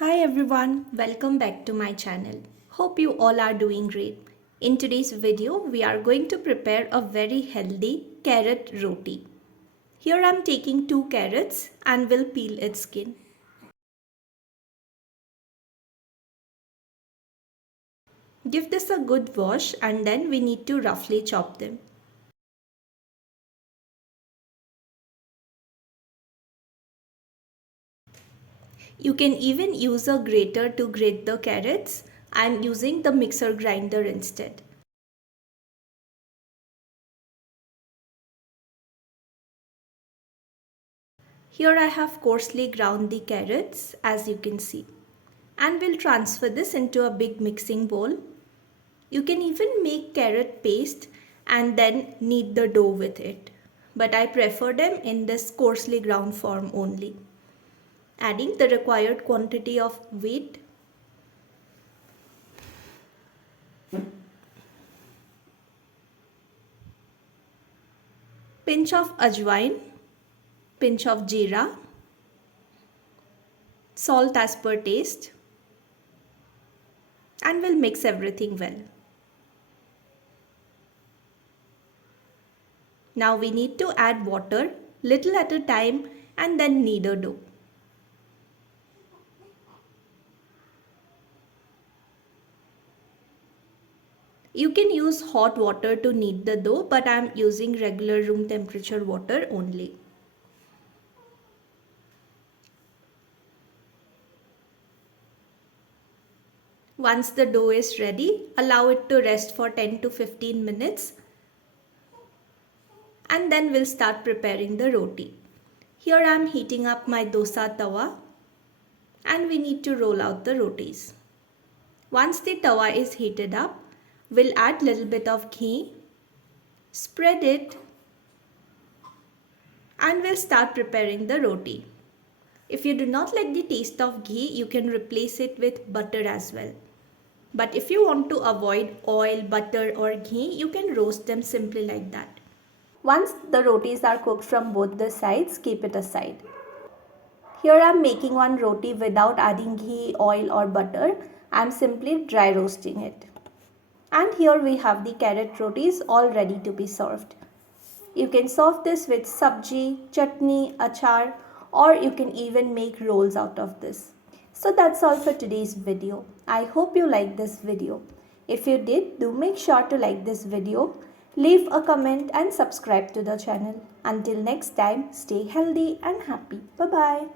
Hi everyone, welcome back to my channel. Hope you all are doing great. In today's video, we are going to prepare a very healthy carrot roti. Here I am taking 2 carrots and will peel its skin. Give this a good wash and then we need to roughly chop them. You can even use a grater to grate the carrots. I am using the mixer grinder instead. Here I have coarsely ground the carrots as you can see. And we'll transfer this into a big mixing bowl. You can even make carrot paste and then knead the dough with it. But I prefer them in this coarsely ground form only. Adding the required quantity of wheat, pinch of ajwain, pinch of jeera, salt as per taste, and we'll mix everything well. Now we need to add water little at a time and then knead a dough. You can use hot water to knead the dough, but I am using regular room temperature water only. Once the dough is ready, allow it to rest for 10 to 15 minutes and then we'll start preparing the roti. Here I am heating up my dosa tawa and we need to roll out the rotis. Once the tawa is heated up, we'll add little bit of ghee, spread it and we'll start preparing the roti. If you do not like the taste of ghee, you can replace it with butter as well. But if you want to avoid oil, butter or ghee, you can roast them simply like that. Once the rotis are cooked from both the sides, keep it aside. Here I am making one roti without adding ghee, oil or butter. I am simply dry roasting it. And here we have the carrot rotis all ready to be served. You can serve this with sabji, chutney, achar, or you can even make rolls out of this. So that's all for today's video. I hope you liked this video. If you did, do make sure to like this video, leave a comment and subscribe to the channel. Until next time, stay healthy and happy. Bye-bye.